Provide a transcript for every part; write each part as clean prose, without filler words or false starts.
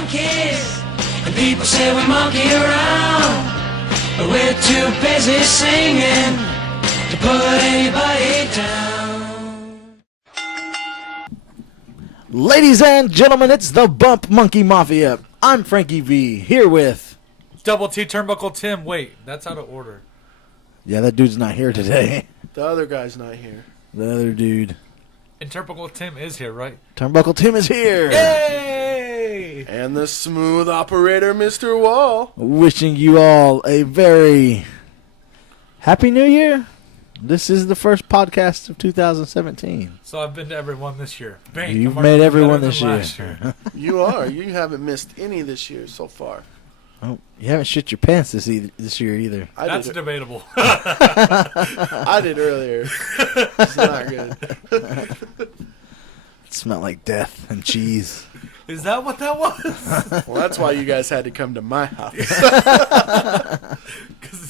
monkeys, and people say we monkey around, but we're too busy singing to put anybody down. Ladies and gentlemen, it's the Bump Monkey Mafia. I'm Frankie V, here with... Double T Turnbuckle Tim. Wait, that's out of order. Yeah, that dude's not here today. The other guy's not here. The other dude. And Turnbuckle Tim is here, right? Turnbuckle Tim is here. Yay! And the smooth operator, Mr. Wall. Wishing you all a very happy new year. This is the first podcast of 2017. So I've been to every one this year. Bang, You've I'm made already every better one than this last year. You are. You haven't missed any this year so far. Oh, you haven't shit your pants this year either. That's debatable. I did earlier. It's not good. It smelled like death and cheese. Is that what that was? Well, that's why you guys had to come to my house.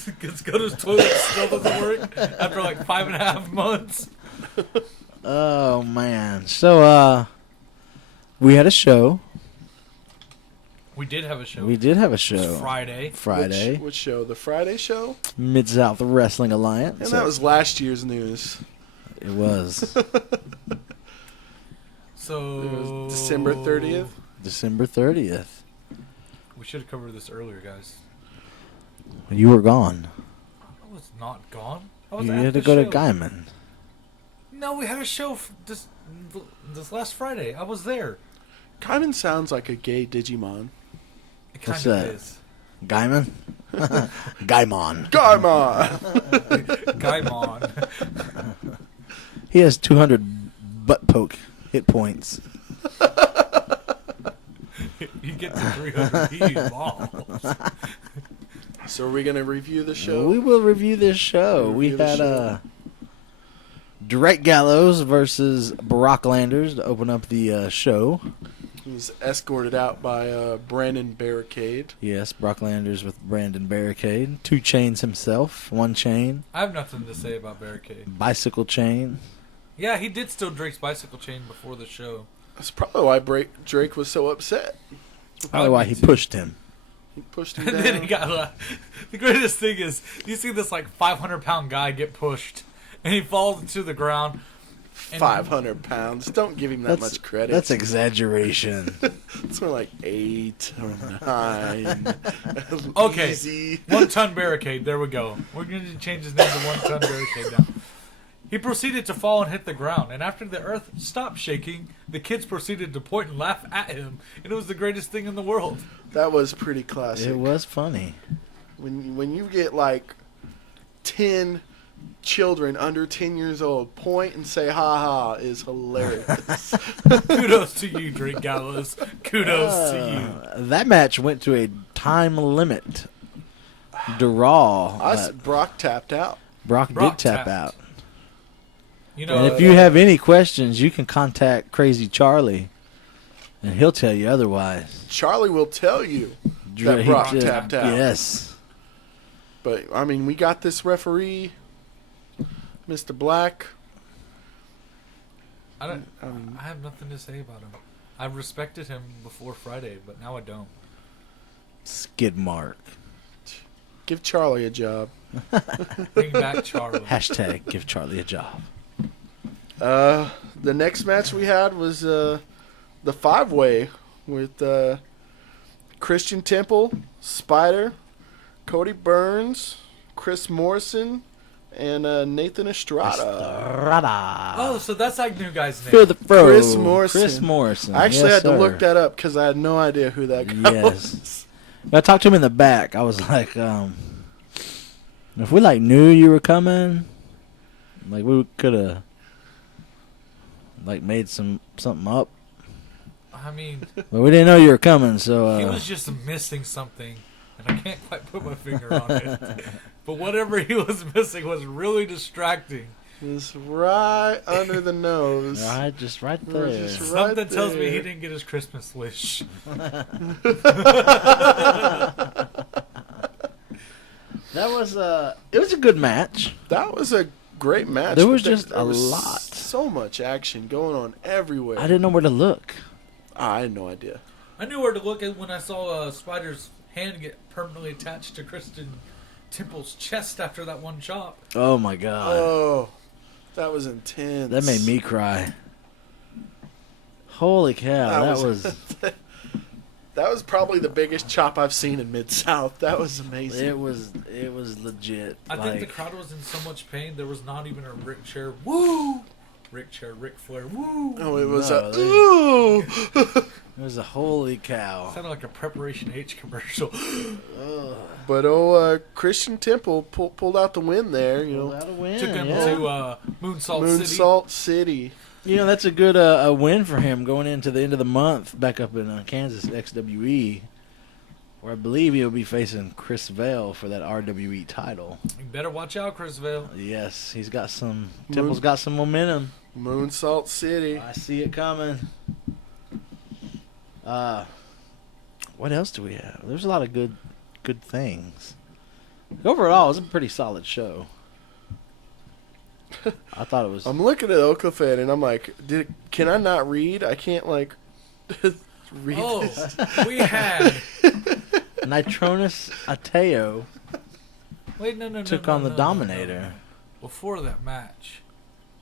Because Gunner's toilet still doesn't work after like 5.5 months. Oh, man. So, we had a show. We did have a show. We did have a It show. was Friday. Friday. Which show? The Friday show? Mid-South Wrestling Alliance. And that was last year's news. It was. So... It was December 30th. December 30th. We should have covered this earlier, guys. You were gone. I was not gone. I was You at had to the go to show. Guyman. No, we had a show this last Friday. I was there. Kaiman sounds like a gay Digimon. It What's kind of that? is. Guyman? Gaimon. Gaimon! Gaimon. He has 200 butt poke hit points. You get to 300 balls. So are we going to review the show? We will review this show. We had Direct Gallows versus Brock Landers to open up the show. He was escorted out by Brandon Barricade. Yes, Brock Landers with Brandon Barricade. 2 chains himself. 1 chain. I have nothing to say about Barricade. Bicycle chain. Yeah, he did steal Drake's bicycle chain before the show. That's probably why Drake was so upset. Probably why he pushed him. He pushed him And down. then he got the greatest thing is you see this like 500-pound guy get pushed and he falls into the ground. 500 pounds. Don't give him that much credit. That's exaggeration. It's more like 8 or 9. Okay, Easy. 1-ton barricade. There we go. We're going to change his name to 1-ton barricade now. He proceeded to fall and hit the ground, and after the earth stopped shaking, the kids proceeded to point and laugh at him, and it was the greatest thing in the world. That was pretty classic. It was funny. When you get like 10 children under 10 years old point and say ha ha is hilarious. Kudos to you, Drake Gallows. Kudos to you. That match went to a time limit draw. Brock tapped out. Brock did tap tapped. out. You know, And if you have any questions, you can contact Crazy Charlie, and he'll tell you otherwise. Charlie will tell you that Brock tapped out. Yes. But, I mean, we got this referee, Mr. Black. I have nothing to say about him. I respected him before Friday, but now I don't. Skid mark. Give Charlie a job. Bring back Charlie. Hashtag give Charlie a job. The next match we had was the 5-way with Christian Temple, Spider, Cody Burns, Chris Morrison, and Nathan Estrada. Oh, so that's like new guy's name. Feel the fro. Chris Morrison. Chris Morrison. I actually Yes, had to sir. look that up because I had no idea who that guy Yes. was. I talked to him in the back. I was like, if we like knew you were coming, like we could have like made something up. I mean, But we didn't know you were coming, so he was just missing something, and I can't quite put my finger on it. But whatever he was missing was really distracting. It was right under the nose. just right there. Just right Something tells me he there. didn't get his Christmas wish. That was it was a good match. That was a great match. There but was just there a was lot. So much action going on everywhere. I didn't know where to look. I had no idea. I knew where to look at when I saw Spider's hand get permanently attached to Kristen Temple's chest after that one chop. Oh my god. Oh, that was intense. That made me cry. Holy cow, that was that was probably the biggest chop I've seen in Mid-South. That was amazing. it was legit. I think the crowd was in so much pain there was not even a Ric Flair woo. Ric Flair woo. Oh, it was No, ooh. it was a holy cow. Sounded like a Preparation H commercial. But Christian Temple pulled out the win there. You know, Pulled out a win, Took him yeah. to Moonsault City. Moonsault City. You know, that's a good a win for him going into the end of the month back up in Kansas XWE, where I believe he'll be facing Chris Vale for that RWE title. You better watch out, Chris Vale. Yes, he's got some. Temple's got some momentum. Moonsault City. I see it coming. What else do we have? There's a lot of good things. Overall, it was a pretty solid show. I thought it was. I'm looking at Okafed and I'm like, can I not read? I can't like read this. Oh, we had. Nitronus Ateo Wait, no. took no, on the no, Dominator. no. Before that match,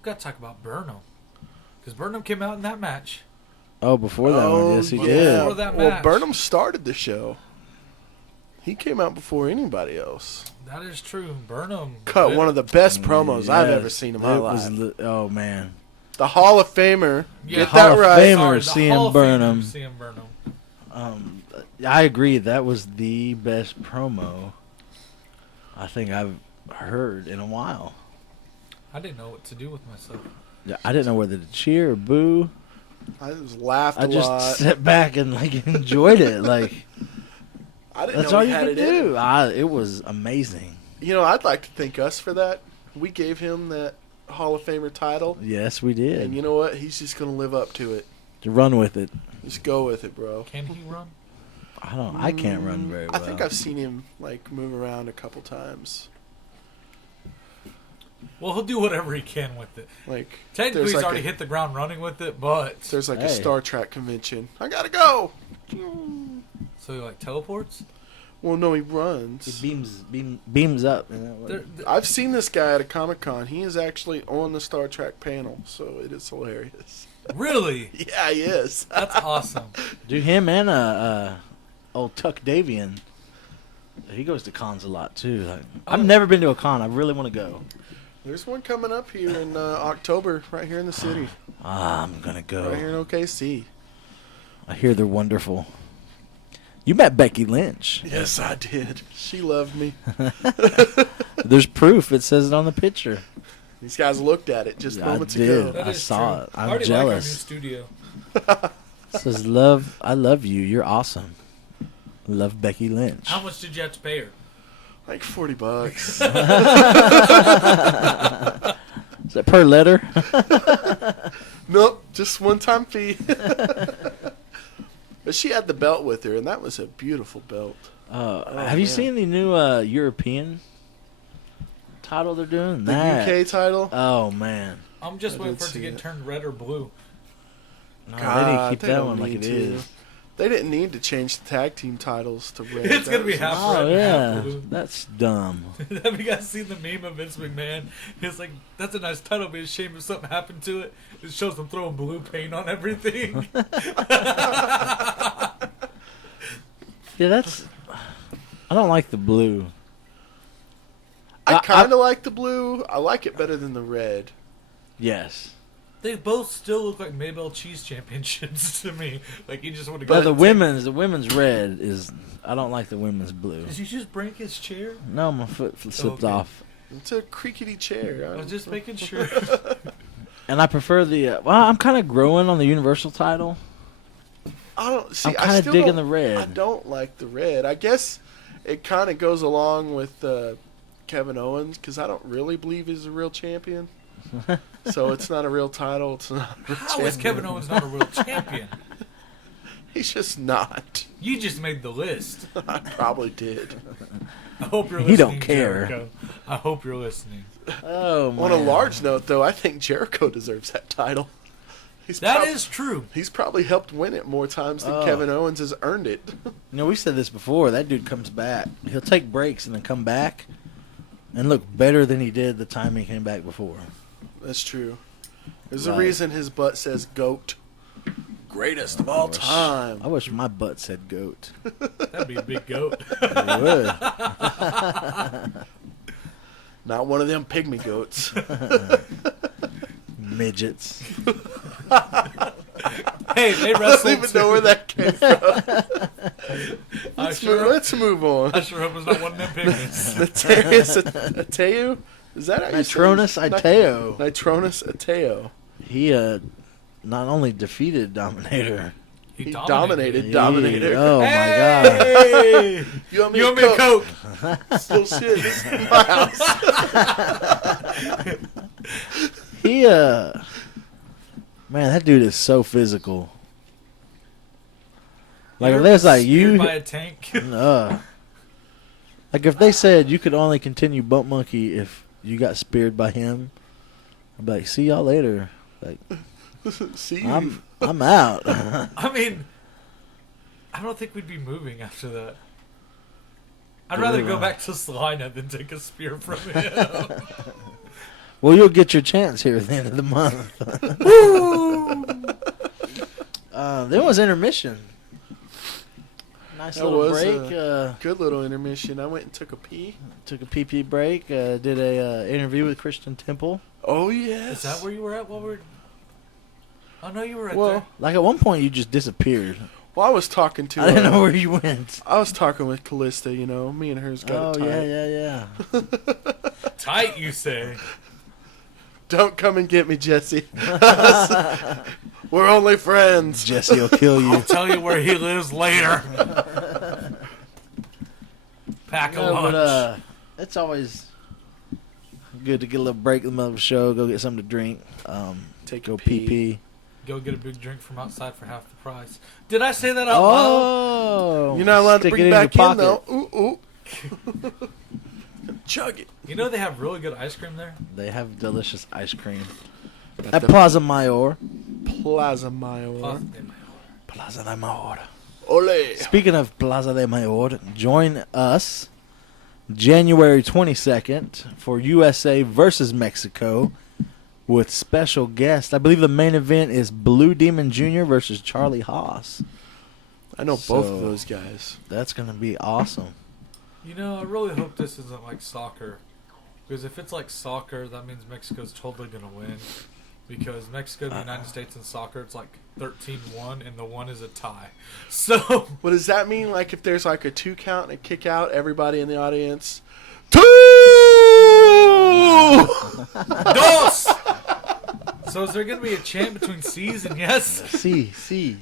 we got to talk about Burnham. Because Burnham came out in that match. Oh, before that one, yes, he yeah. did. Before that Well, match. Burnham started the show. He came out before anybody else. That is true. Burnham Cut one of the best promos I've Yes, ever seen in my it life. was oh man, The Hall of Famer. Yeah. Get Hall that of right. Famer. Sorry, the CM Hall of Burnham. Famer, CM Burnham. I agree. That was the best promo I think I've heard in a while. I didn't know what to do with myself. Yeah, I didn't know whether to cheer or boo. I just laughed I a just lot. sat back and like enjoyed it. Like I didn't that's know all he you had could it in him. do. It was amazing. You know, I'd like to thank us for that. We gave him that Hall of Famer title. Yes, we did. And you know what? He's just going to live up to it. To run with it. Just go with it, bro. Can he run? I can't run very well. I think I've seen him like move around a couple times. Well, he'll do whatever he can with it. Like Technically, there's he's like already a, hit the ground running with it, but There's like a Hey. Star Trek convention. I gotta go. so he like teleports. Well, no, he runs. He beams up. There- I've seen this guy at a Comic-Con. He is actually on the Star Trek panel, so it is hilarious. Really? Yeah, he is. That's awesome. Do him and old Tuck Davian. He goes to cons a lot too. Like, I've never been to a con. I really want to go. There's one coming up here in October, right here in the city, I'm gonna go. right here in OKC. I hear they're wonderful. You met Becky Lynch. Yes, I did. She loved me. There's proof. It says it on the picture. These guys looked at it just Yeah, moments I did. ago. That I is saw true. it. I I'm already jealous. like our new studio. It says love. I love you. You're awesome. Love Becky Lynch. How much did you have to pay her? Like $40. Is that per letter? Nope, just one-time fee. But she had the belt with her, and that was a beautiful belt. Have you man. seen the new European title they're doing? The UK title. Oh man. I'm just I waiting did for it to see get it. turned red or blue. No, they need to keep they that don't one like need it to. is. They didn't need to change the tag team titles to red. It's That gonna be was- half Oh red and half yeah, blue. that's dumb. Have you guys seen the meme of Vince McMahon? It's like, that's a nice title, but it's a shame if something happened to it. It shows them throwing blue paint on everything. Yeah, that's. I don't like the blue. I kind of like the blue. I like it better than the red. Yes, They both still look like Maybell Cheese Championships to me. Like, you just want to but go. the women's red is. I don't like the women's blue. Did you just break his chair? No, my foot slipped Okay. off, It's a creaky chair. I was just making sure. and I prefer the. Well, I'm kind of growing on the Universal title. I don't see. I'm I kinda still digging don't- the red. I don't like the red. I guess it kind of goes along with Kevin Owens because I don't really believe he's a real champion. So it's not a real title. It's not. A real How is champion. Kevin Owens not a real champion? He's just not. You just made the list. I probably did. I hope you're He listening. don't care. Jericho. I hope you're listening. Oh man. On a large note, though, I think Jericho deserves that title. That is true. He's probably helped win it more times than Kevin Owens has earned it. You know, we said this before. That dude comes back. He'll take breaks and then come back and look better than he did the time he came back before. That's true. There's a reason his butt says GOAT. Greatest of all time. I wish my butt said GOAT. That'd be a big goat. It would. Not one of them pygmy goats. Midgets. Hey, they I wrestled don't even know where that came from. I Let's move on. I sure hope it's not one of them pygmies. Natarius Ateu? Is that how you say it? Nitronus Iteo. Nitronus Ateo. He not only defeated Dominator. He dominated Dominator. Oh, my God. Hey! You want me, You a want me a Coke? Coke? Still shit. This is my house. He, man, that dude is so physical. Like, if there's like Speared you. by a tank. Like, if they said you could only continue Bump Monkey if you got speared by him, I'd be like, see y'all later. Like, See you. I'm out. I mean, I don't think we'd be moving after that. I'd rather go back to Salina than take a spear from him. Well, you'll get your chance here at the end of the month. There was intermission. Nice That little was break. Good little intermission. I went and took a pee. Took a pee break. Did a interview with Christian Temple. Oh, yes. Is that where you were at while we're... Oh, no, you were right Well, there. Like, at one point, you just disappeared. Well, I was talking to... I didn't know where you went. I was talking with Callista, you know. Me and her's got Oh, a tie. yeah. Tight, you say. Don't come and get me, Jesse. We're only friends. Jesse will kill you. I'll tell you where he lives later. Pack a No, lunch. but it's always good to get a little break in the middle of the show. Go get something to drink. Take Go a pee. pee. Go get a big drink from outside for half the price. Did I say that out loud? Oh, You're not allowed to stick bring it it back your in, though. pocket. Ooh. Chug it. You know they have really good ice cream there? They have delicious ice cream Got at the Plaza Mayor. Plaza Mayor. Plaza de Mayor. Ole. Speaking of Plaza de Mayor, join us January 22nd for USA versus Mexico with special guests. I believe the main event is Blue Demon Jr. versus Charlie Haas. I know both of those guys. That's going to be awesome. You know, I really hope this isn't like soccer. Because if it's like soccer, that means Mexico's totally going to win. Because Mexico and the United States in soccer, it's like 13-1, and the 1 is a tie. So... What does that mean? Like if there's like a 2 count and a kick out, everybody in the audience... 2! Dos! So is there going to be a chant between C's and yes? C. C.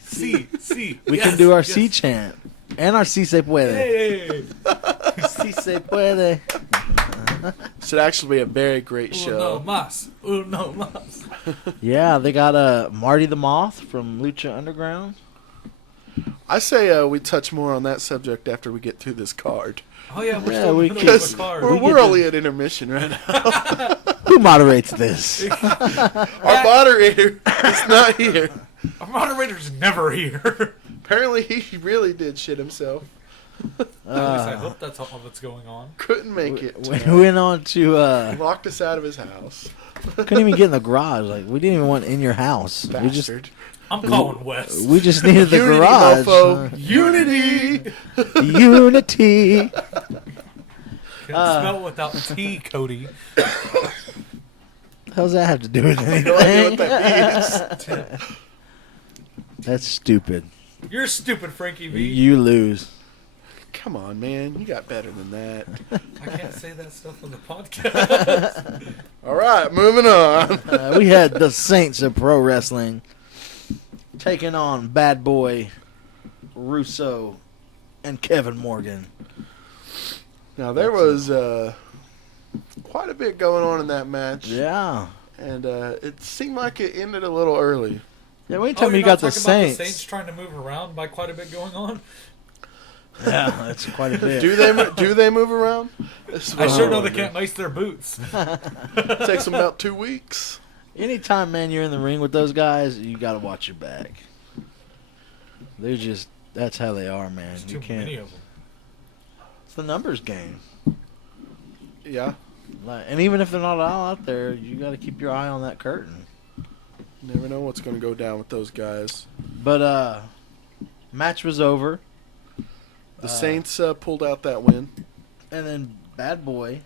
We Yes, can do our yes. C chant. And our Si se puede. Hey. Si se puede. Should actually be a very great Uno show. mas. Uno mas. Yeah, they got Marty the Moth from Lucha Underground. I say we touch more on that subject after we get through this card. Oh, yeah, we're Yeah, still we in the middle of Because the card. we're only at intermission right now. Who moderates this? Our moderator is not here. Our moderator's never here. Apparently he really did shit himself. At least I hope that's all that's going on. Couldn't make it. We went on to Locked us out of his house. couldn't even get in the garage. Like, we didn't even want in your house. Bastard. I'm calling Wes. We just needed the Unity, garage. mofo. Unity. Unity. Can't spell it without T, Cody. How's that have to do with No idea what anything? that means. That's stupid. You're stupid, Frankie V. You lose. Come on, man. You got better than that. I can't say that stuff on the podcast. All right, moving on. We had the Saints of Pro Wrestling taking on Bad Boy, Russo, and Kevin Morgan. Now, there was quite a bit going on in that match. Yeah. And it seemed like it ended a little early. Yeah, anytime you're you not got the talking about Saints. the Saints trying to move around by quite a bit going on? Yeah, that's quite a bit. Do they move around? This is I what sure I know they wonder. can't lace their boots. Takes them about 2 weeks. Anytime, man, you're in the ring with those guys, you got to watch your back. They're just, that's how they are, man. There's You too can't. many of them. It's the numbers game. Yeah. And even if they're not all out there, you got to keep your eye on that curtain. Never know what's going to go down with those guys. But match was over. The Saints pulled out that win. And then Bad Boy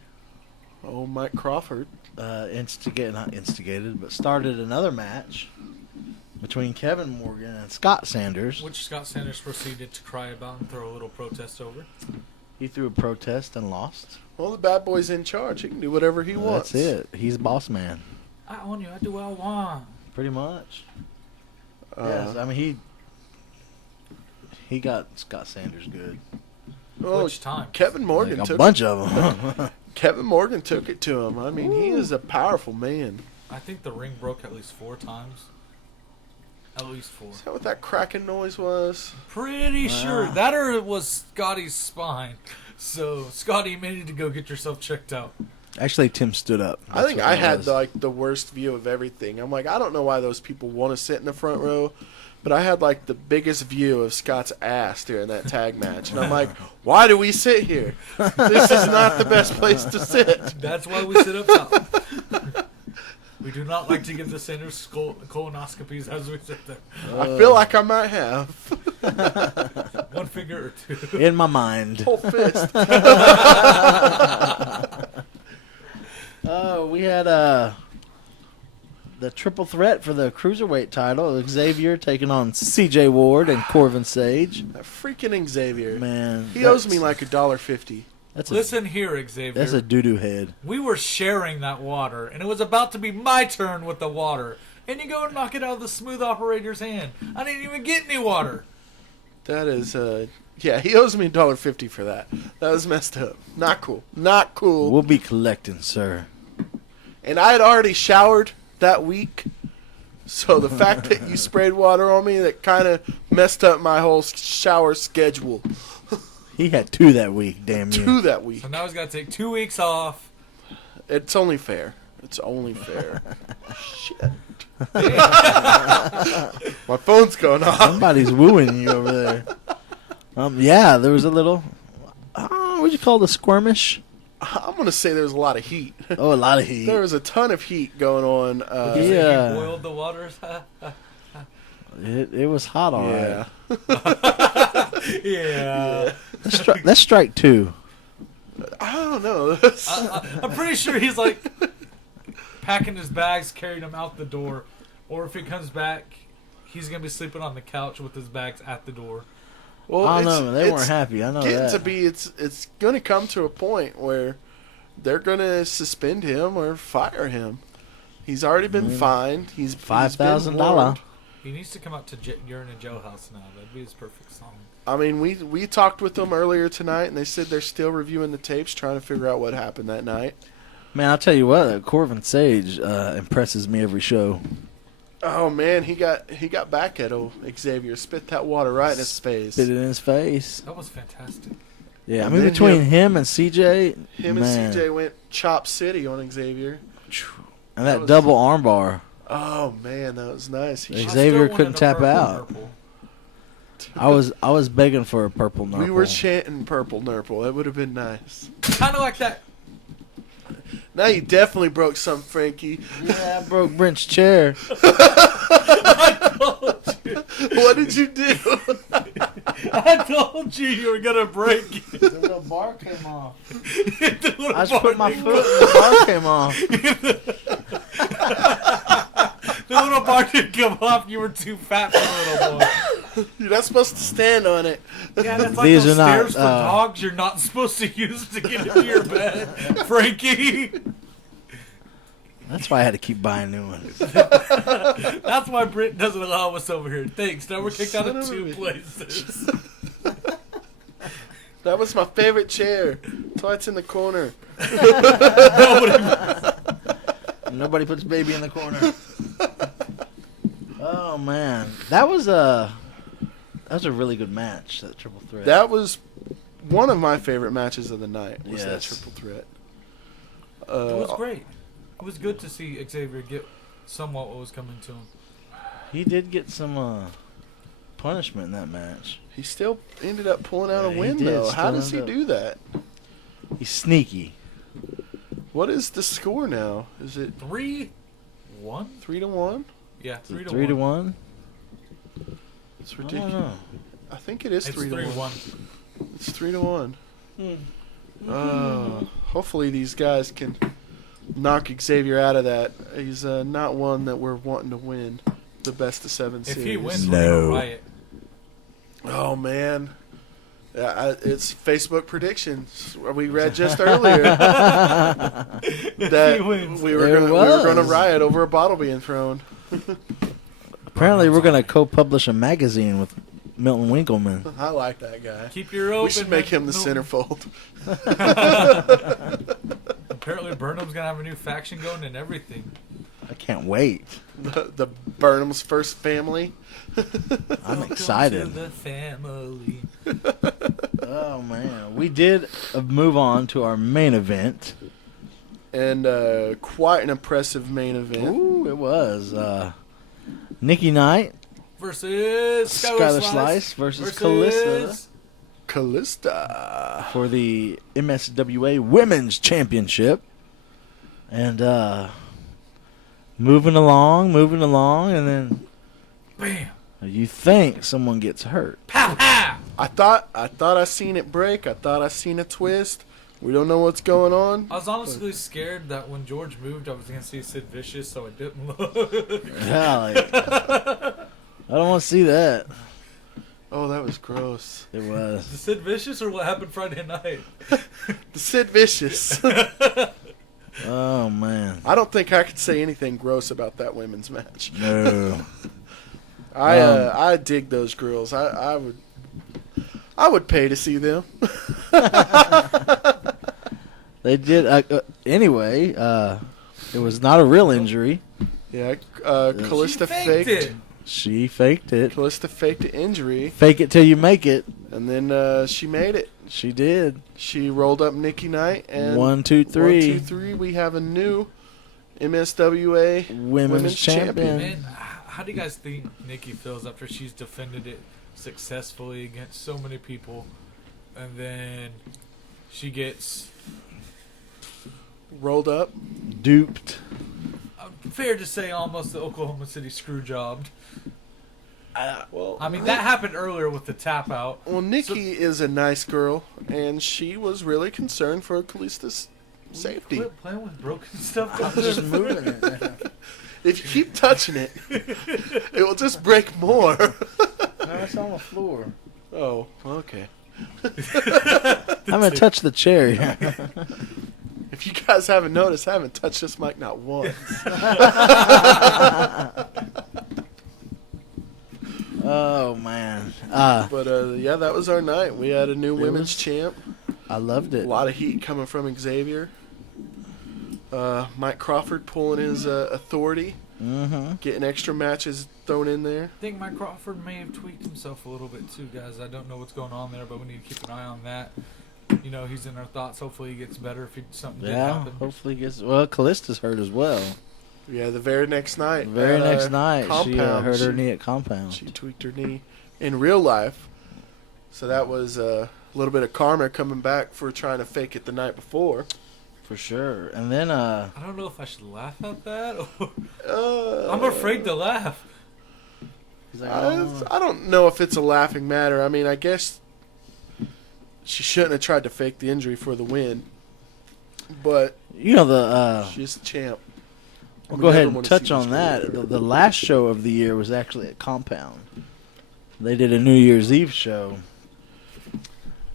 Oh, Mike Crawford. not instigated, but started another match between Kevin Morgan and Scott Sanders. Which Scott Sanders proceeded to cry about and throw a little protest over. He threw a protest and lost. Well, the bad boy's in charge. He can do whatever he wants. That's it. He's boss man. I own you. I do what I want. Pretty much. Yes, I mean he got Scott Sanders good. Well, Which time? Kevin Morgan Like a took bunch of them. Kevin Morgan took it to him. I mean, he is a powerful man. I think the ring broke at least 4 times. At least 4. Is that what that cracking noise was? Pretty sure. That or it was Scotty's spine. So, Scotty, you may need to go get yourself checked out. Actually, Tim stood up. I think That's what I it had was. the worst view of everything. I'm like, I don't know why those people want to sit in the front row, but I had like the biggest view of Scott's ass during that tag match, and I'm like, why do we sit here? This is not the best place to sit. That's why we sit up top. We do not like to give the Sanders colonoscopies as we sit there. I feel like I might have 1 finger or 2. In my mind. whole fist. We had the triple threat for the cruiserweight title. Xavier taking on C.J. Ward and Corvin Sage. That freaking Xavier. Man, He owes me like $1.50. That's Listen here, Xavier. That's a doo-doo head. We were sharing that water, and it was about to be my turn with the water. And you go and knock it out of the smooth operator's hand. I didn't even get any water. That is, yeah, he owes me $1.50 for that. That was messed up. Not cool. Not cool. We'll be collecting, sir. And I had already showered that week, so the fact that you sprayed water on me, that kind of messed up my whole shower schedule. He had 2 that week, damn you. 2 that week. So now he's got to take 2 weeks off. It's only fair. It's only fair. Shit. My phone's going off. Somebody's wooing you over there. Yeah, there was a little, what'd you call the squirmish? I'm going to say there was a lot of heat. Oh, a lot of heat. There was a ton of heat going on. Yeah. You boiled the waters. It was hot, all Yeah. right. Yeah. That's strike 2. I don't know. I'm pretty sure he's like packing his bags, carrying them out the door. Or if he comes back, he's going to be sleeping on the couch with his bags at the door. Well, I don't know. They it's weren't happy. I know getting that. to be, it's going to come to a point where they're going to suspend him or fire him. He's already been fined. He's $5,000. warned. He needs to come out to You're in a Jailhouse now. That'd be his perfect song. I mean, we talked with them earlier tonight, and they said they're still reviewing the tapes, trying to figure out what happened that night. Man, I'll tell you what, Corvin Sage impresses me every show. Oh man, he got back at Xavier, spit that water right in his face. Spit it in his face. That was fantastic. Yeah, I And mean, then between him and CJ, Him man, and CJ went chop city on Xavier. and that that was- double armbar. Oh man, that was nice. He Xavier I still wanted couldn't a tap purple out. purple. I was begging for a purple nurple. We were chanting purple nurple. That would have been nice. Kind of like that. Now you definitely broke some, Frankie. Yeah, I broke Brent's chair. What did you do? I told you were going to break it. The little bar came off. The little I just put my bar- foot and the bar came off. The little bar didn't come off. You were too fat for the little boy. You're not supposed to stand on it. Yeah, that's like These those are not, stairs for dogs you're not supposed to use to get into your bed, Frankie. That's why I had to keep buying new ones. That's why Britt doesn't allow us over here. Thanks. Now we're kicked out Son of of a 2 bitch. places. That was my favorite chair. That's why it's in the corner. Nobody puts baby in the corner. Oh man, that was a really good match. That triple threat. That was one of my favorite matches of the night. Was that Yes. triple threat? It was great. It was good to see Xavier get somewhat what was coming to him. He did get some punishment in that match. He still ended up pulling out a Yeah, he win, did though. still How does he end up- do that? He's sneaky. What is the score now? Is it 3-1? 3-1? Yeah, 3-1. 3-1. It's I don't ridiculous. know. I think it is It's 3-1. 3-1. It's 3-1. Hopefully these guys can knock Xavier out of that. He's not one that we're wanting to win the best of 7 If series. he wins, we're No. gonna riot. Oh man, it's Facebook predictions we read just earlier that he wins. we were There going to was. riot over a bottle being thrown. Apparently, we're going to co-publish a magazine with Milton Winkleman. I like that guy. Keep your open. We should make him the Milton. centerfold. Apparently, Burnham's gonna have a new faction going and everything. I can't wait. the Burnham's first family. I'm Welcome excited. to the family. Oh man, we did move on to our main event. And quite an impressive main event. Ooh, it was Nikki Knight, Versus Skylar Slice versus Callista Callista. for the MSWA Women's Championship. And moving along, and then Bam! you think someone gets hurt. Pow! Pow! I thought I seen it break. I thought I seen a twist. We don't know what's going on. I was honestly scared that when George moved, I was gonna see Sid Vicious, so it didn't look. Yeah, like, I don't want to see that. Oh, that was gross. It was. The Sid Vicious or what happened Friday night? The Sid Vicious. Oh man. I don't think I could say anything gross about that women's match. No. I dig those girls. I would pay to see them. They did. Anyway, it was not a real injury. Yeah, Callista She faked it. She faked it. Callista faked the injury, Fake it till you make it. and then she made it. She did. She rolled up Nikki Knight, and 1, 2, 3. 1, 2, 3. We have a new MSWA Women's champion. Man, how do you guys think Nikki feels after she's defended it successfully against so many people, and then she gets rolled up. Duped. fair to say almost the Oklahoma City screw jobbed. Well, I mean, that happened earlier with the tap out. Well, Nikki is a nice girl, and she was really concerned for Callista's safety. Quit playing with broken stuff. I'm just moving it. If you keep touching it, it will just break more. No, it's on the floor. Oh, okay. I'm going to touch the chair. If you guys haven't noticed, I haven't touched this mic not once. Oh, man. But, yeah, that was our night. We had a new women's champ. I loved A it. lot of heat coming from Xavier. Mike Crawford pulling his authority, Mm-hmm. getting extra matches thrown in there. I think Mike Crawford may have tweaked himself a little bit too, guys. I don't know what's going on there, but we need to keep an eye on that. You know, he's in our thoughts. Hopefully he gets better if something did Yeah, happen. hopefully he gets... Well, Callista's hurt as well. Yeah, the very next night. Very at, next night, she Compound, hurt her she- knee at Compound. She tweaked her knee in real life. So that was a little bit of karma coming back for trying to fake it the night before. For sure. And then, I don't know if I should laugh at that. Or I'm I'm afraid to laugh. he's like, "Oh." I don't know if it's a laughing matter. I mean, I guess she shouldn't have tried to fake the injury for the win. But You know, the... she's the champ. We'll We go ahead never and wanna touch see on this that. girl. The last show of the year was actually at Compound. They did a New Year's Eve show.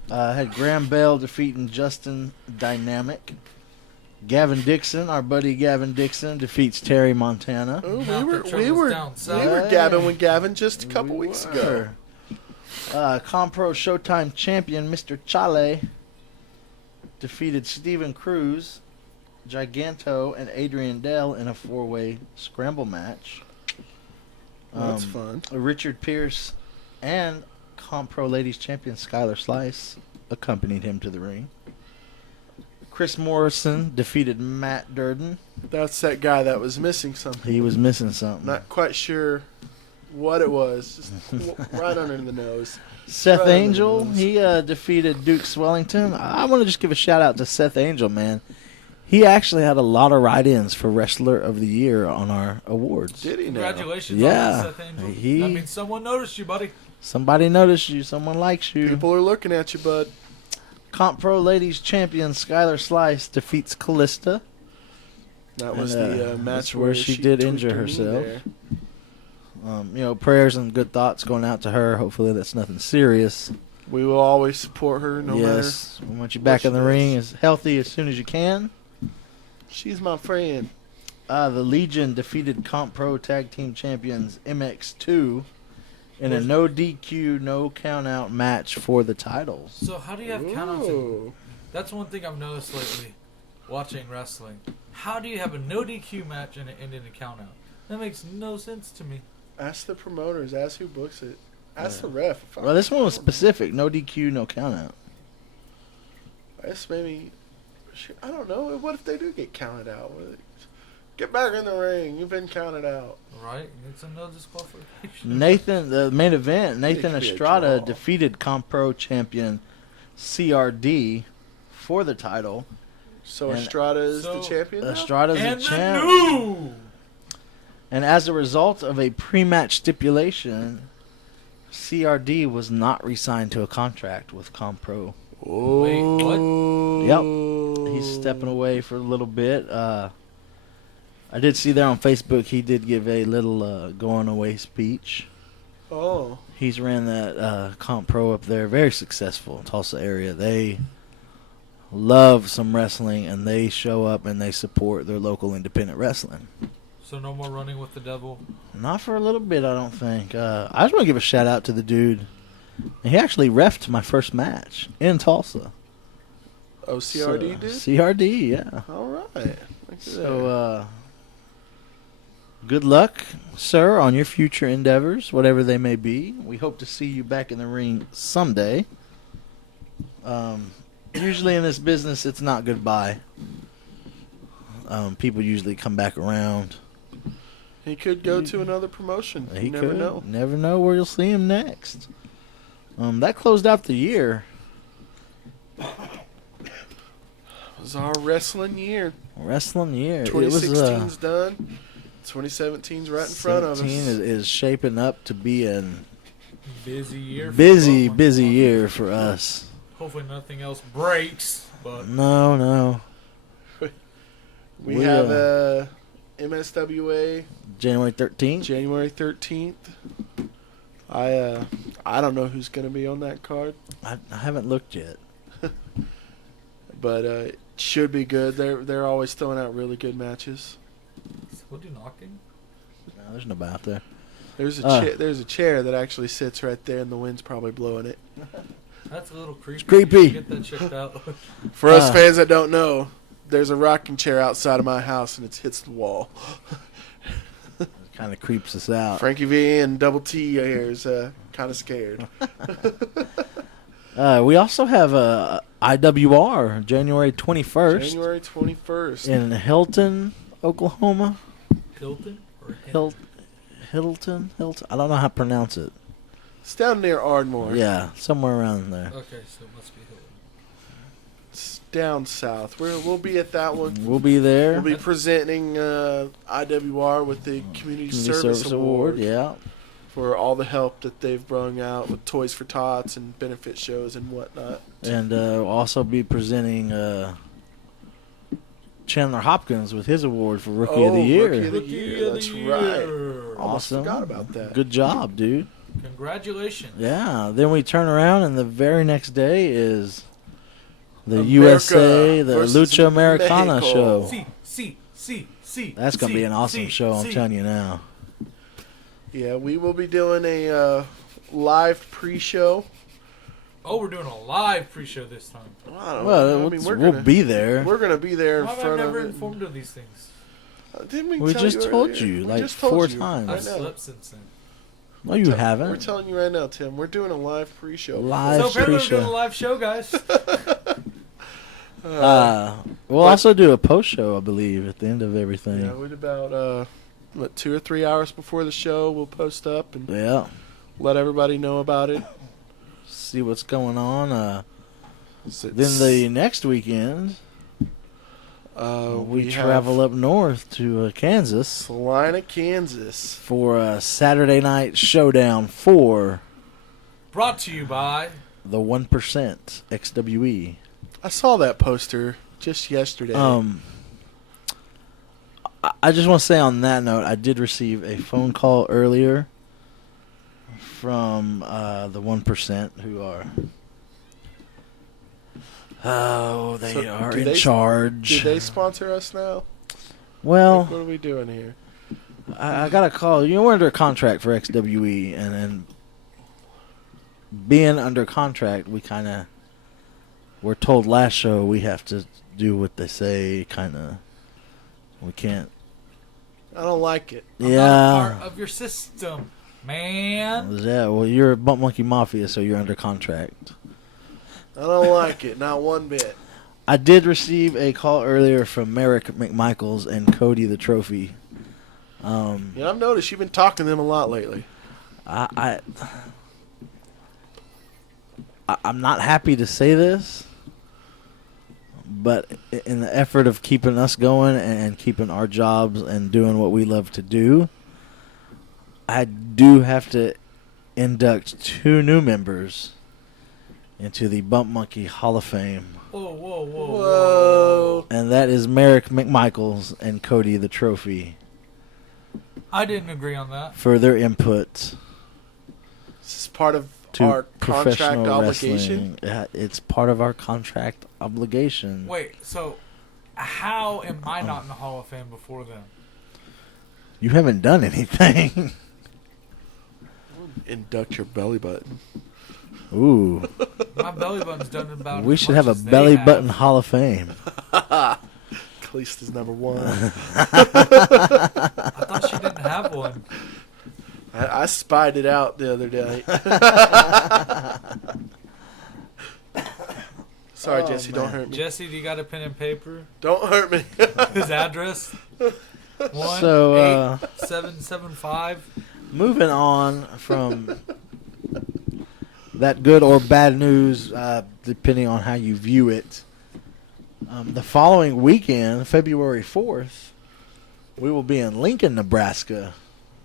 Had Graham Bell defeating Justin Dynamic. Gavin Dixon, our buddy Gavin Dixon, defeats Terry Montana. Oh, Not we the were troubles down south. we were Hey. gabbing with Gavin just a couple We weeks ago. were. Compro Showtime champion Mr. Chale defeated Steven Cruz, Giganto, and Adrian Dell in a four-way scramble match. That's fun. Richard Pierce and Compro Ladies champion Skylar Slice accompanied him to the ring. Chris Morrison defeated Matt Durden. That's that guy that was missing something. He was missing something. Not quite sure what it was. Just right under the nose. Seth Right on the Angel, nose. he defeated Duke Swellington. I want to just give a shout out to Seth Angel, man. He actually had a lot of write-ins for Wrestler of the Year on our awards. Did he now? Congratulations Yeah. on that, Seth Angel. That means someone noticed you, buddy. Somebody noticed you. Someone likes you. People are looking at you, bud. Comp Pro Ladies Champion Skylar Slice defeats Callista. That was And, the match that's where she did tweaked injure her knee herself. there. Prayers and good thoughts going out to her. Hopefully that's nothing serious. We will always support her, no yes, we want you what back she in the does. ring as healthy as soon as you can. matter. She's my friend. The Legion defeated Comp Pro Tag Team Champions MX2 in a no DQ, no count out match for the titles. So how do you have countouts? Ooh. That's one thing I've noticed lately, watching wrestling. How do you have a no DQ match and it end in a countout? That makes no sense to me. Ask the promoters. Ask who books it. Ask the ref. If Well, this one was specific, no DQ, no count out. I guess maybe. I don't know. What if they do get counted out? Get back in the ring. You've been counted out. Right? It's a no disqualification. Nathan, the main event, Nathan could be a Estrada draw. defeated Comp Pro champion CRD for the title. So And- Estrada is the So- champion now? Estrada's And the the champ. new! And as a result of a pre-match stipulation, CRD was not re-signed to a contract with Comp Pro. Wait, what? Yep. He's stepping away for a little bit. I did see there on Facebook he did give a little going away speech. Oh. He's ran that Comp Pro up there, very successful in Tulsa area. They love some wrestling, and they show up and they support their local independent wrestling. So no more running with the devil. Not for a little bit, I don't think. I just want to give a shout out to the dude. He actually reffed my first match in Tulsa. Oh, CRD So, did? CRD, yeah. All right. Look at So, good luck, sir, on your future endeavors, whatever they may be. We hope to see you back in the ring someday. Usually in this business, it's not goodbye. People usually come back around. he could go to another promotion. He You never could. know. Never know where you'll see him next. That closed out the year. It was our wrestling year. Wrestling year. It was 2016's done. 2017's right in front of us. 17 is shaping up to be a Busy year. for busy, both. busy year for us. Hopefully nothing else breaks. But No. We We, have MSWA January 13th. January 13th. I don't know who's going to be on that card, I haven't looked yet. but it should be good. They're always throwing out really good matches. what are you knocking? No, there's nobody out there. There's a chair that actually sits right there, and the wind's probably blowing it. That's a little creepy. creepy. You should get that checked out. For us fans that don't know, there's a rocking chair outside of my house, and it hits the wall. It kind of creeps us out. Frankie V and Double T here is kind of scared. We also have IWR January 21st January 21st. in Hilton, Oklahoma. Hilton? Or Hilton. I don't know how to pronounce it. It's down near Ardmore. Yeah, somewhere around there. Okay, so it must be Hilton. It's down south. We'll be at that one. We'll be there. We'll be presenting IWR with the Community Community Service Award yeah. for all the help that they've brung out with Toys for Tots and benefit shows and whatnot. And we'll also be presenting Chandler Hopkins with his award for Rookie of the Year. Rookie of the Rookie Year. of That's the right. Year. Almost Awesome. forgot about that. Good job, dude. Congratulations. Yeah. Then we turn around, and the very next day is the America USA, the versus Lucha Americana Mexico. show. See. That's going to be an awesome show, I'm telling you now. Yeah, we will be doing a live pre-show. Oh, we're doing a live pre-show this time. I don't Well, know. I mean, we'll be there. We're gonna be there in Why have I front never of it. informed of these things? Didn't we We tell just you told earlier? you, We like, just told 4 you. times. I've I know. slept since then. No, you We're haven't. telling you right now, Tim. We're doing a live pre-show. Live So apparently we're pre-show. doing a live show, guys. We'll also do a post show, I believe, at the end of everything. Yeah, we'd about 2 or 3 hours before the show, we'll post up and Yeah. let everybody know about it. See what's going on. So Then the next weekend, we travel up north to Kansas Salina, Kansas. for a Saturday night showdown for Brought to you by. the 1% XWE. I saw that poster just yesterday. I just want to say on that note, I did receive a phone call earlier from the 1%, who are they So are do in they- charge. Do they sponsor us now? Well, Like, what are we doing here? I got a call. We're under contract for XWE, and being under contract, we're told last show we have to do what they say. We can't. I don't like it. I'm Yeah. not a part of your system, man. Yeah. Well, you're a Bump Monkey Mafia, so you're under contract. I don't like it. Not one bit. I did receive a call earlier from Merrick McMichaels and Cody the Trophy. Yeah, I've noticed you've been talking to them a lot lately. I'm not happy to say this, but in the effort of keeping us going and keeping our jobs and doing what we love to do, I do have to induct 2 new members into the Bump Monkey Hall of Fame. Whoa, whoa, whoa, Whoa. And that is Merrick McMichaels and Cody the Trophy I didn't agree on that. for their input This is part of to our contract professional obligation. wrestling. Yeah, it's part of our contract obligation. Wait, so how am I not in the Hall of Fame before them? You haven't done anything. Induct your belly button. Ooh. My belly button's done about. We as should much have a as they belly have. button Hall of Fame. Cleast is number 1. I thought she didn't have one. I spied it out the other day. Sorry, Oh, Jesse. man. Don't hurt me. Jesse, do you got a pen and paper? Don't hurt me. His address? 18775. Moving on from that good or bad news, depending on how you view it. The following weekend, February 4th, we will be in Lincoln, Nebraska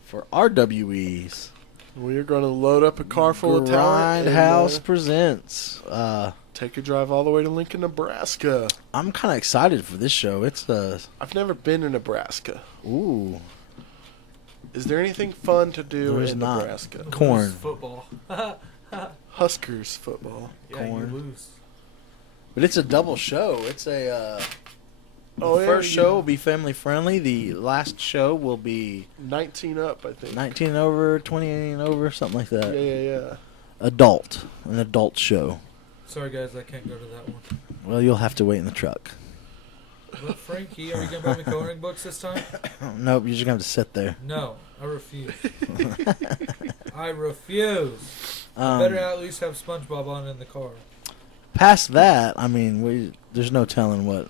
for RWEs. We're going to load up a car full of talent. and, Grindhouse presents. take a drive all the way to Lincoln, Nebraska. I'm kind of excited for this show. It's I've never been to Nebraska. ooh, Is there anything fun to do There's in not. Nebraska? Corn. Lose football. Huskers football. Yeah, Corn. you lose. but it's a double show. It's a Oh, the yeah, first yeah. show will be family friendly. The last show will be 19 up, I think. 19 and over, 20 and over, something like that. Yeah. An adult show. Sorry, guys, I can't go to that one. Well, you'll have to wait in the truck. But Frankie, are you gonna buy me coloring books this time? Nope, you're just gonna have to sit there. No, I refuse. I refuse. Better at least have SpongeBob on in the car. Past that, I mean, there's no telling what.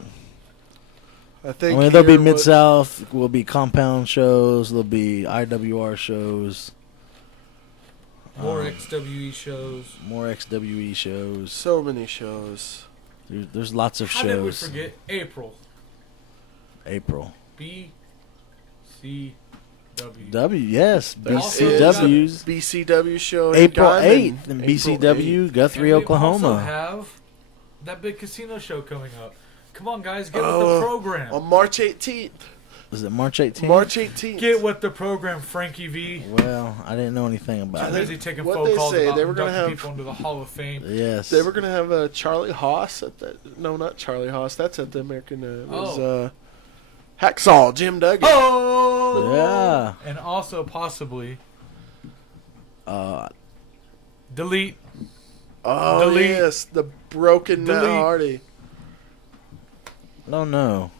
I think There'll be here Mid South, will be compound shows, there'll be IWR shows, More XWE shows. more XWE shows. so many shows. There's lots of How did we shows. forget April? April. BCW. Yes, Also, BCW's BCW show in April Diamond. 8th in April BCW, 8th. Guthrie, And we also Oklahoma. have that big casino show coming up. Come on, guys, get with Oh, the program. On March 18th. Is it March 18th? March 18th. Get with the program, Frankie V. Well, I didn't know anything about Too it. busy taking what phone they calls say, about they were gonna inducting have- people into the Hall of Fame. Yes. They were going to have Charlie Haas at that. No, not Charlie Haas. That's at the American. It was Hacksaw, Jim Duggan. Oh! Yeah. And also possibly I delete. Oh, Delete. yes. The broken Matt Delete. Hardy. don't know.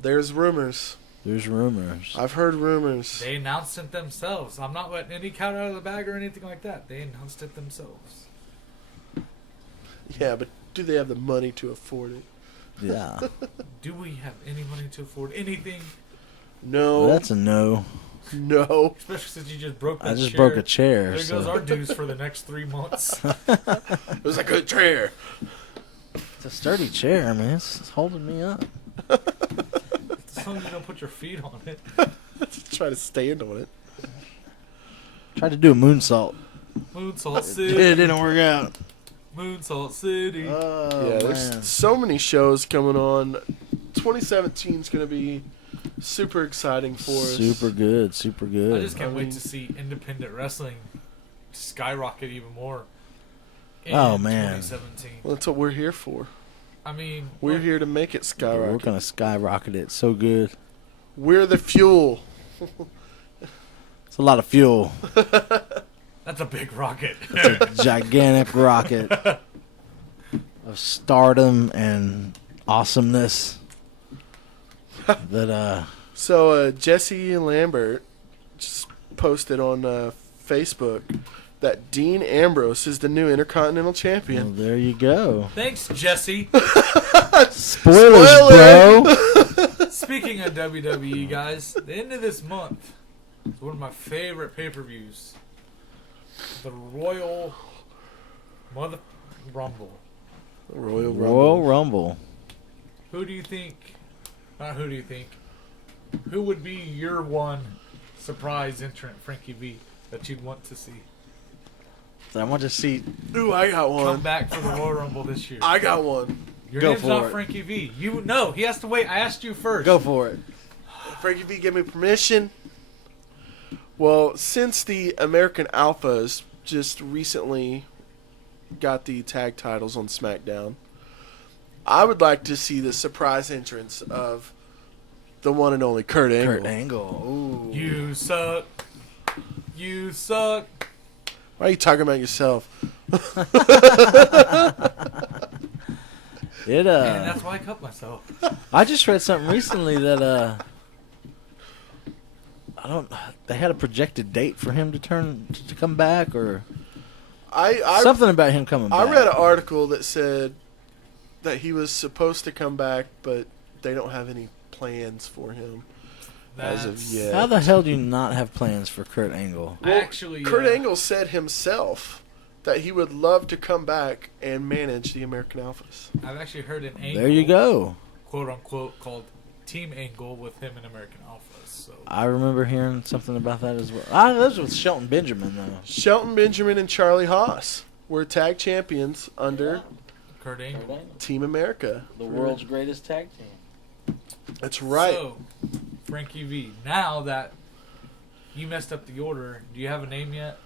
There's rumors. There's rumors. I've heard rumors. They announced it themselves. I'm not letting any cat out of the bag or anything like that. They announced it themselves. Yeah, but Do they have the money to afford it? Yeah. Do we have any money to afford anything? No. Well, that's a no. No. Especially since you just broke that I just chair. broke a chair. There so. goes our dues for the next 3 months. It was a good chair. It's a sturdy chair, man. It's holding me up. As long as you don't put your feet on it. Try to stand on it. Tried to do a moonsault. Moonsault It City. didn't work out. Moonsault City. Oh, Yeah, man. there's so many shows coming on. 2017 is going to be super exciting for us. Super good. Super good. I just can't wait to see independent wrestling skyrocket even more. In Oh, man. 2017. Well, that's what we're here for. I mean, We're here to make it We're skyrocket. going to skyrocket it so good. We're the fuel. It's a lot of fuel. that's a big rocket. It's a gigantic rocket of stardom and awesomeness that So Jesse Lambert just posted on Facebook that Dean Ambrose is the new Intercontinental well, Champion. there you go. Thanks, Jesse. Spoilers, Spoiler! bro. Speaking of WWE, guys, the end of this month is one of my favorite pay-per-views. The Royal Mother Rumble. Royal Rumble. Royal Rumble. Who do you think? Not who do you think? Who would be your one surprise entrant, Frankie V, that you'd want to see I want to see. Ooh, I got come one. back for the Royal Rumble this year? I got one. Your Go name's for not it. Frankie V. You no, he has to wait. I asked you first. Go for it. Frankie V gave me permission. Well, since the American Alphas just recently got the tag titles on SmackDown, I would like to see the surprise entrance of the one and only Kurt Angle. Kurt Angle. Ooh. You suck. You suck. Why are you talking about yourself? It And that's why I cut myself. I just read something recently that I don't. They had a projected date for him to come back, or I something about him coming back. I read an article that said that he was supposed to come back, but they don't have any plans for him as of That's- yet. How the hell do you not have plans for Kurt Angle? I actually, Kurt Angle said himself that he would love to come back and manage the American Alphas. I've actually heard an angle, There you go. quote unquote, called Team Angle with him and American Alphas. So I remember hearing something about that as well. Ah, that was with Shelton Benjamin though. Shelton Benjamin and Charlie Haas were tag champions under Kurt Angle. Team America. the world's greatest tag team. That's right. So, Frankie V, now that you messed up the order, do you have a name yet?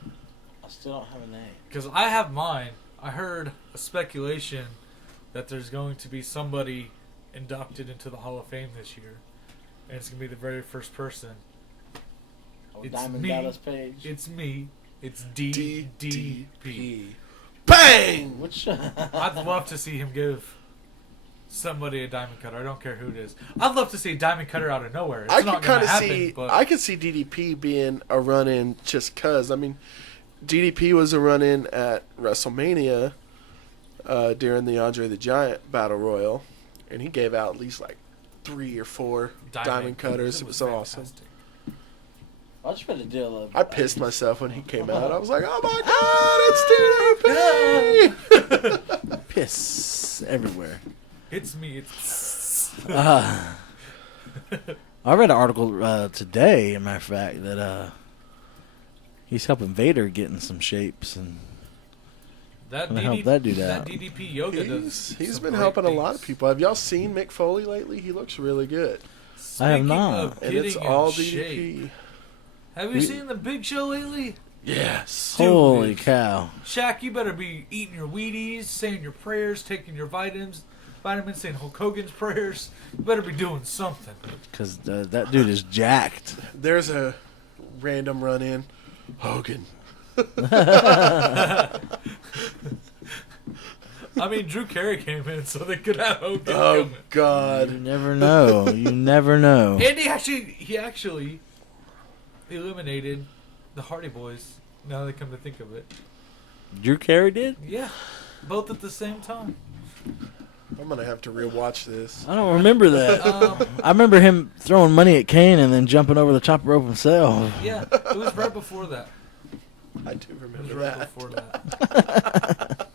I still don't have a name. Because I have mine. I heard a speculation that there's going to be somebody inducted into the Hall of Fame this year. And it's going to be the very first person. It's Diamond me. Dallas Page. It's me. It's DDP. Bang! Which I'd love to see him give somebody a diamond cutter. I don't care who it is. I'd love to see a diamond cutter out of nowhere. It's I not could going kind to of happen, see. but I could see DDP being a run-in just cause. I mean, DDP was a run-in at WrestleMania during the Andre the Giant Battle Royal, and he gave out at least like 3 or 4 diamond cutters. It was awesome. fantastic. I just read a deal of. I pissed myself when he came out. I was like, "Oh my God, it's DDP!" Piss everywhere. It's me. It's I read an article today, as a matter of fact, that he's helping Vader get in some shapes, and that Gonna help that dude That out. DDP yoga does. He's some been great helping a lot of things. people. Have y'all seen Mick Foley lately? He looks really good, I have Speaking not. of and it's getting all in shape, DDP. have you seen the Big Show lately? Yes. Dude, holy cow! Shaq, you better be eating your Wheaties, saying your prayers, taking your vitamins, saying Hulk Hogan's prayers. You better be doing something. Because that dude is jacked. There's a random run-in. Hogan. I mean, Drew Carey came in, so they could have Hogan Oh come in. You God. never know. You never know. And he actually eliminated the Hardy Boys. Now they come to think of it, Drew Carey did. yeah, both at the same time. I'm gonna have to rewatch this. I don't remember that. I remember him throwing money at Kane and then jumping over the top rope himself. Yeah, it was right before that. I do It was remember right that. before that.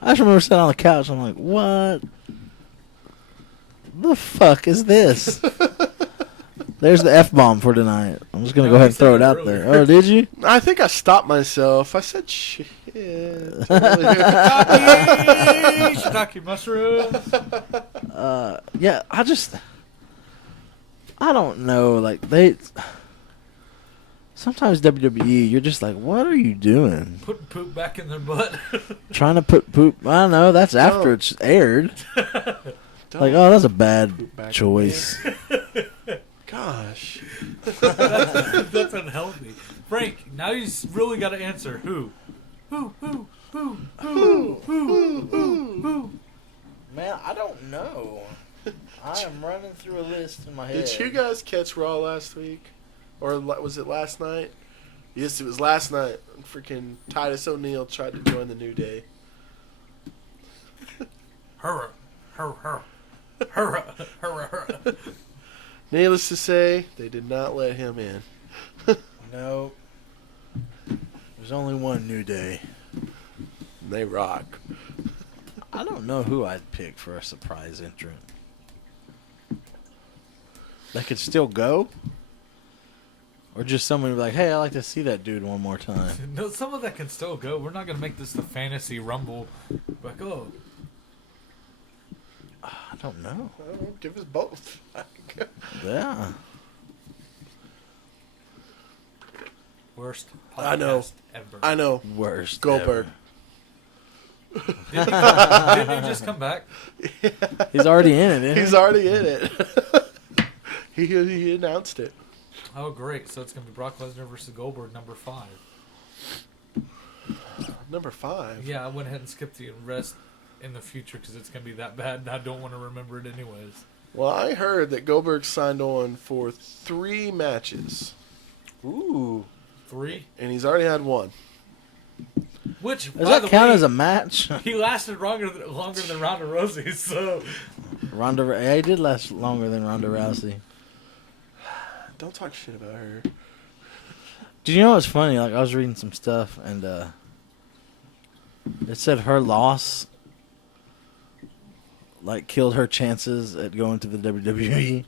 I just remember sitting on the couch. I'm like, what the fuck is this? There's the F-bomb for tonight. I'm just going to go No, ahead you and throw said it it out earlier. there. Oh, did you? I think I stopped myself. I said shit. earlier. Shiitake mushrooms. Yeah, I don't know. Like, sometimes WWE, you're just like, what are you doing? Putting poop back in their butt. Trying to put poop. I don't know. That's after Don't. it's aired. Don't Like, oh, that's a poop bad back in choice. Gosh. That's unhealthy. Frank, now you really got to answer who. Who? Man, I don't know. I am running through a list in my head. Did you guys catch Raw last week? Or was it last night? Yes, it was last night. Freaking Titus O'Neil tried to join the New Day. Hurrah. Needless to say, they did not let him in. No. There's only one New Day. And they rock. I don't know who I'd pick for a surprise entrant. That could still go? Or just someone who'd be like, hey, I'd like to see that dude one more time. No, some of that can still go. We're not going to make this the fantasy rumble. Like, oh, I don't know. I don't know, give us both. Yeah. worst I know. podcast ever. I know. Worst. Goldberg. Didn't he just come back? Ever. He's already in it, isn't He's he? already in it. he announced it. Oh, great. So it's going to be Brock Lesnar versus Goldberg, number 5. Number 5. Yeah, I went ahead and skipped the rest in the future because it's going to be that bad, and I don't want to remember it anyways. Well, I heard that Goldberg signed on for 3 matches. Ooh. 3? And he's already had 1. Which, Does by that the count way, as a match? he lasted longer than Ronda Rousey, so... Yeah, he did last longer than Ronda Rousey. Don't talk shit about her. Did you know what's funny? Like, I was reading some stuff, and it said her loss, like, killed her chances at going to the WWE.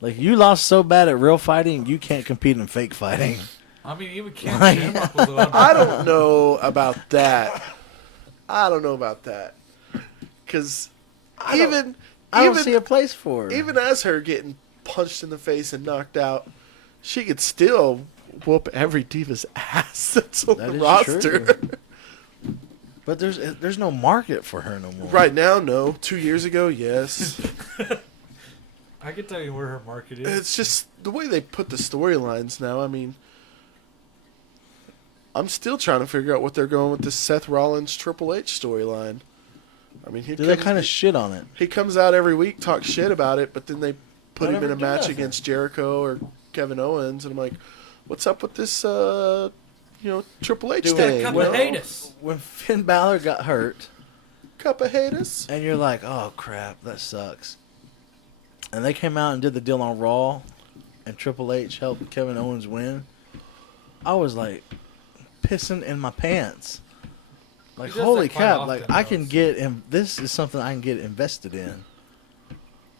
Like, you lost so bad at real fighting, you can't compete in fake fighting. I mean, even Ken Like- Shamrock was on. I don't know about that. Because I don't see a place for her. even as her getting punched in the face and knocked out, she could still whoop every diva's ass that's on That the is roster. true. But there's no market for her no more. Right now, no. 2 years ago, yes. I can tell you where her market is. It's just the way they put the storylines now. I mean, I'm still trying to figure out what they're going with this Seth Rollins Triple H storyline. I mean, Do they kind of shit on it? he comes out every week, talks shit about it, but then they put Don't him in ever a do match nothing. against Jericho or Kevin Owens, and I'm like, what's up with this, Triple H Dude, thing? Cup you of know? haters. When Finn Balor got hurt, Cup of haters. and you're like, oh crap, that sucks. And they came out and did the deal on Raw, and Triple H helped Kevin Owens win. I was like, pissing in my pants. Like, He does holy that quite crap! often, Like, I though, can so- get this is something I can get invested in.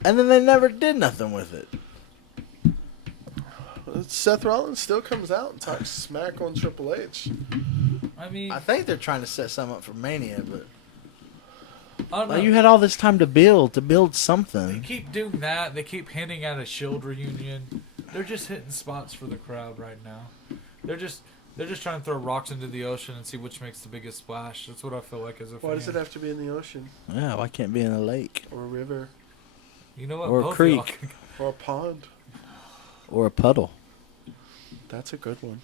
And then they never did nothing with it. Seth Rollins still comes out and talks smack on Triple H. I mean, I think they're trying to set something up for Mania, but I don't know. like, you had all this time to build They something. keep doing that. They keep hinting at a Shield reunion. They're just hitting spots for the crowd right now. They're just trying to throw rocks into the ocean and see which makes the biggest splash. That's what I feel like as a fan. Why does it have to be in the ocean Yeah, why can't it be in a lake or a river You know what? or a Both of y'all creek. can- or a pond? or a puddle? That's a good one.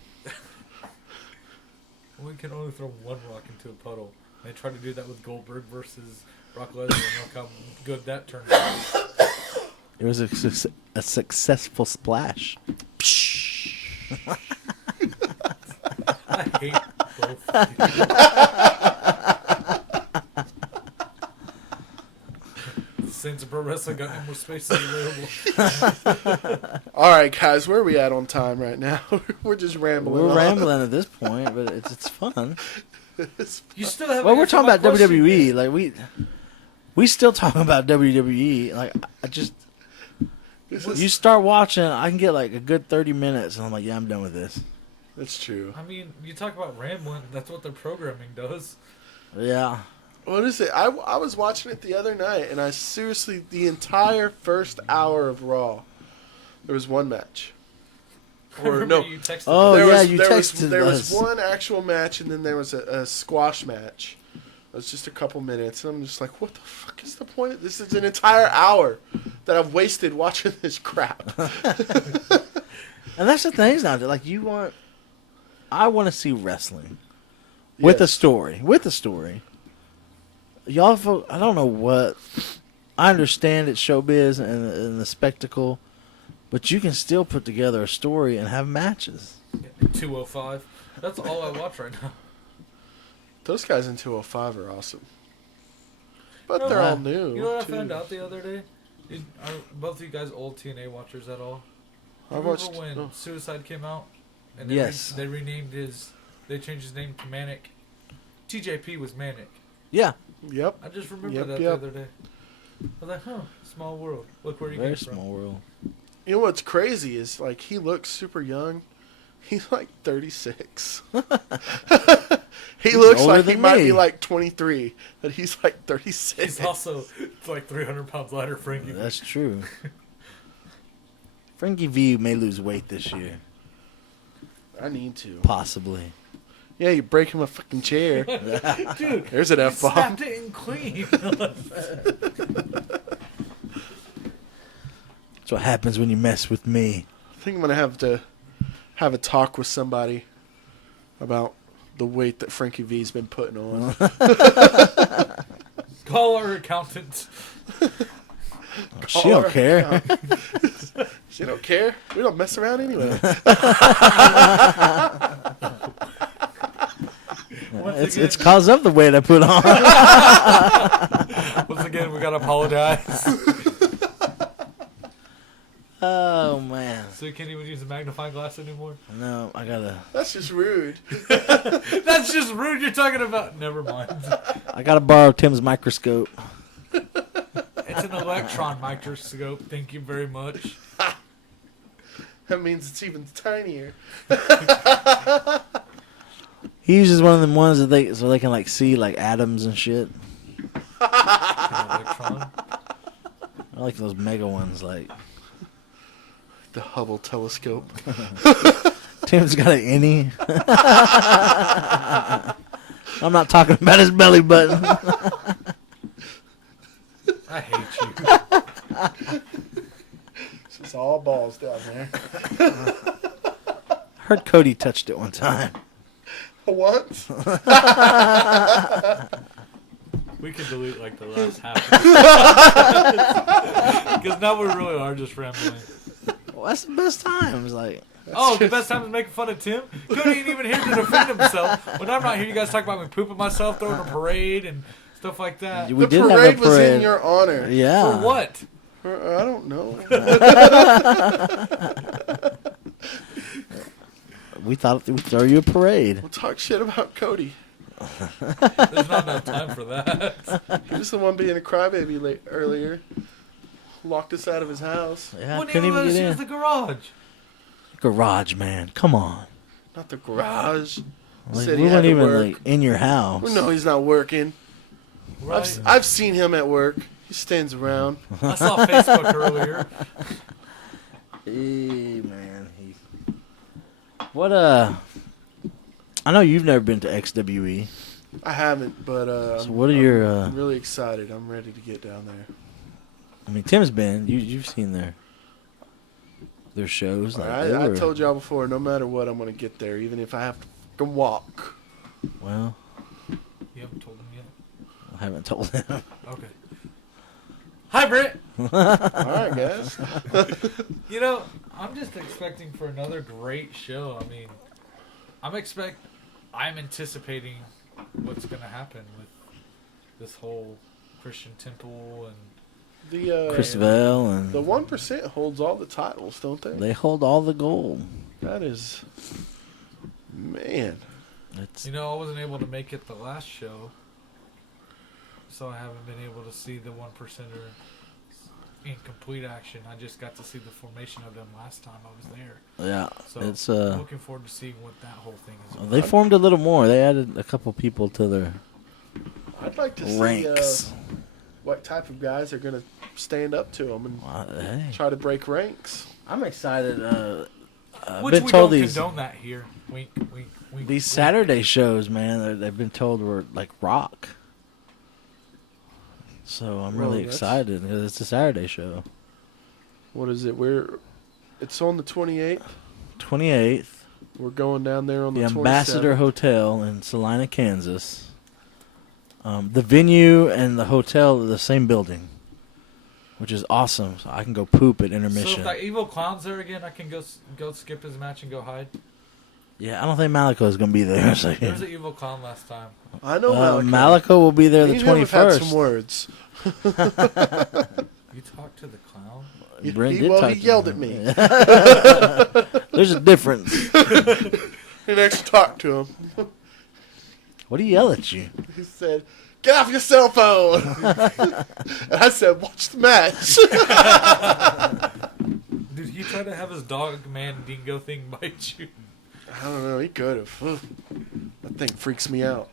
We can only throw one rock into a puddle. They tried to do that with Goldberg versus Brock Lesnar, and look how good that turned out. It was a successful splash. I hate both of you. wrestling got any more space available. All right, guys, where are we at on time right now? We're just rambling. We're on. rambling at this point, but it's fun. You still have. Well, we're talking about WWE. Like we still talking about WWE. Like you start watching, I can get like a good 30 minutes, and I'm like, yeah, I'm done with this. That's true. I mean, you talk about rambling. That's what their programming does. Yeah. What is it? I was watching it the other night, and I seriously, the entire first hour of Raw, there was one match. I remember you texted Oh, me. yeah, you texted There us. was one actual match, and then there was a squash match. It was just a couple minutes, and I'm just like, what the fuck is the point of this? Is an entire hour that I've wasted watching this crap. And that's the thing now. Like I want to see wrestling with a Yes. story. With a story. Y'all, I don't know what. I understand it's showbiz and the spectacle, but you can still put together a story and have matches. 205. That's all I watch right now. Those guys in 205 are awesome. But they're all new. You know what I too. found out the other day? Are both of you guys old TNA watchers at all? I Remember watched. when Oh. Suicide came out? And they Yes. they renamed they changed his name to Manic. TJP was Manic. Yeah. Yep. I just remember Yep, that yep. the other day. I was like, huh, small world. Look where you Very came from. small world. You know what's crazy is like he looks super young. He's like 36. He looks older like he than might me. be like 23, but he's like 36. He's also like 300 pounds lighter, Frankie. That's true. Frankie V may lose weight this year. I need to. Possibly. Yeah, you break him a fucking chair. Dude, There's an he F bomb. snapped it in clean. That's what happens when you mess with me. I think I'm gonna have to have a talk with somebody about the weight that Frankie V's been putting on. Call our accountant. She don't care. She don't care. We don't mess around anyway. It's cause of the weight I put on. Once again, we gotta apologize. Oh man. So you can't even use a magnifying glass anymore? No, I gotta. That's just rude. That's just rude. You're talking about. Never mind. I gotta borrow Tim's microscope. It's an electron microscope. Thank you very much. That means it's even tinier. He uses one of them ones that they can like see like atoms and shit. An electron. I like those mega ones. Like The Hubble telescope. Tim's got an innie. I'm not talking about his belly button. I hate you. It's just all balls down there. Heard Cody touched it one time. What? We can delete like the last half. Because now we really are just rambling. Well, that's the best times. Like The best time is making fun of Tim? Cody ain't even here to defend himself. When I'm not here, you guys talk about me pooping myself, throwing a parade, and stuff like that. we The did have parade a was in parade. your honor. Yeah. For what? I don't know. We thought we'd throw you a parade. We'll talk shit about Cody. There's not enough time for that. He was the one being a crybaby earlier. Locked us out of his house. Yeah, Wouldn't couldn't even even let us get use in. the garage. Garage, man. Come on. Not the garage. Like, Said we he had weren't to even work. like in your house. We know he's not working. Right. I've seen him at work. He stands around. I saw Facebook earlier. Hey, man. What I know you've never been to XWE. I haven't, but So what are your? I'm really excited. I'm ready to get down there. I mean, Tim's been. You've seen their shows. Like, they I were- told y'all before, no matter what, I'm going to get there, even if I have to fucking walk. Well, You haven't told him yet? I haven't told him. Okay. Hi, Britt. All right, guys. You know, I'm just expecting for another great show. I mean, I'm anticipating what's going to happen with this whole Christian temple and Christabel, and The 1% holds all the titles, don't they? they hold all the gold. That is, man. It's You know, I wasn't able to make it the last show, so I haven't been able to see the 1%er in complete action. I just got to see the formation of them last time I was there. yeah. So It's I'm looking forward to seeing what that whole thing is about. they formed a little more. They added a couple people to their I'd like to see ranks. what type of guys are going to stand up to them and Hey, try to break ranks. I'm excited. I've Which been we told don't these condone that here. Wink, wink, wink. these wink. Saturday shows, man. They've been told were like rock. So I'm Well, really that's- excited because it's a Saturday show. What is it? It's on the 28th. 28th, We're going down there on the the Ambassador 27th. Hotel in Salina, Kansas. The venue and the hotel are the same building, which is awesome. So I can go poop at So intermission. if that evil clown's there again, I can go skip his match and go hide. Yeah, I don't think Malico is going to be there. So, There was an evil clown last time. I know Malico will be there the Me and him have had some 21st. words. You talked to the clown? Brent He did talk to yelled at him. me. There's a difference. He next talked to him. What do you yell at you? He said, "Get off your cell phone." And I said, "Watch the match." Did he try to have his dog man dingo thing bite you? I don't know. He could have. That thing freaks me out.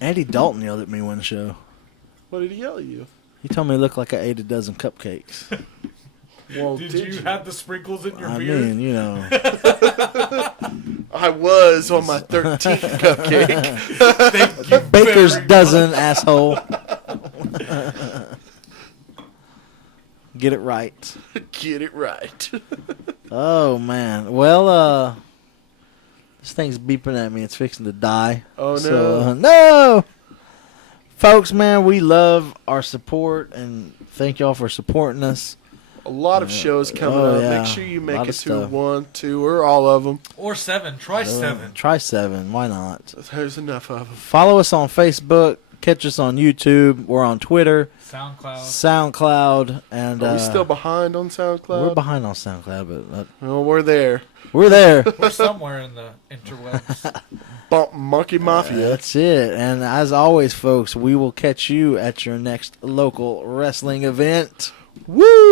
Andy Dalton yelled at me one show. What did he yell at you? He told me I looked like I ate a dozen cupcakes. Well, Did you have the sprinkles in your I beard? mean, you know. I was on my 13th cupcake. Thank you Baker's very dozen, asshole. Get it right. Get it right. Oh, man. Well, this thing's beeping at me. It's fixing to die. Oh, no. So, no! Folks, man, we love our support, and thank y'all for supporting us. A lot of shows coming Oh, up. yeah. Make sure you make Lot it of to stuff. 1, 2, or all of them. Or 7. Try 7. Try 7. Why not? There's enough of them. Follow us on Facebook. Catch us on YouTube. We're on Twitter, SoundCloud. SoundCloud, and Are we still behind on SoundCloud? we're behind on SoundCloud, but Well, we're there. we're there. We're somewhere in the interwebs. Bump Monkey Mafia. That's it. And as always, folks, we will catch you at your next local wrestling event. Woo!